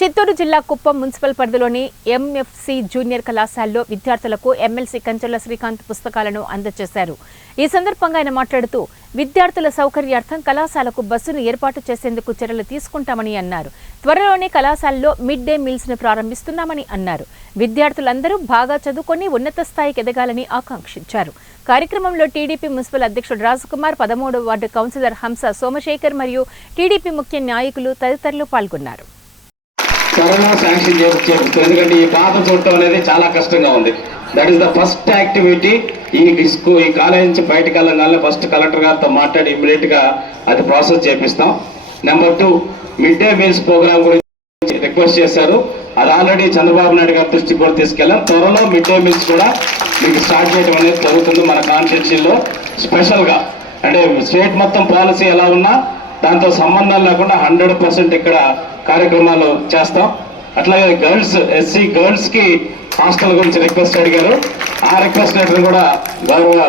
చిత్తూరు జిల్లా కుప్పం మున్సిపల్ పరిధిలోని MFC junior కళాశాలలో విద్యార్థులకు ఎమ్మెల్సీ కంచెల శ్రీకాంత్ పుస్తకాలను అందజేశారు. ఈ సందర్భంగా ఆయన మాట్లాడుతూ విద్యార్థుల సౌకర్యార్థం కళాశాలకు బస్సును ఏర్పాటు చేసేందుకు చర్యలు తీసుకుంటామని అన్నారు. త్వరలోనే కళాశాలలో మిడ్ డే మీల్స్ ను ప్రారంభిస్తున్నామని అన్నారు. విద్యార్థులందరూ బాగా చదువుకొని ఉన్నత స్థాయికి ఎదగాలని ఆకాంక్షించారు. కార్యక్రమంలో టీడీపీ మున్సిపల్ అధ్యక్షుడు రాజకుమార్, 13వ వార్డు కౌన్సిలర్ హంస సోమశేఖర్ మరియు టీడీపీ ముఖ్య నాయకులు తదితరులు పాల్గొన్నారు. త్వరలో శాంక్షన్ చేస్తుంది. ఎందుకంటే ఈ పాత చూడటం అనేది చాలా కష్టంగా ఉంది. That is the first activity. ఈ కాలేజ్ నుంచి బయటకు వెళ్ళగానే ఫస్ట్ కలెక్టర్ గారితో మాట్లాడి ఇమ్మీడియట్ గా అది ప్రాసెస్ చేపిస్తాం. Number 2, mid day meals program గురించి రిక్వెస్ట్ చేశారు. అది ఆల్రెడీ చంద్రబాబు నాయుడు గారి దృష్టికి కూడా తీసుకెళ్ళాం. త్వరలో మిడ్ డే మీల్స్ కూడా మీకు స్టార్ట్ చేయడం అనేది జరుగుతుంది. మన కాన్స్టిట్యూన్సీలో స్పెషల్ గా అంటే స్టేట్ మొత్తం పాలసీ ఎలా ఉన్నా దాంతో సంబంధం లేకుండా 100% ఇక్కడ కార్యక్రమాలు చేస్తాం. అట్లాగే గర్ల్స్, ఎస్సీ గర్ల్స్ కి హాస్టల్ గురించి రిక్వెస్ట్ అడిగారు. ఆ రిక్వెస్ట్ లెటర్ కూడా గౌరవ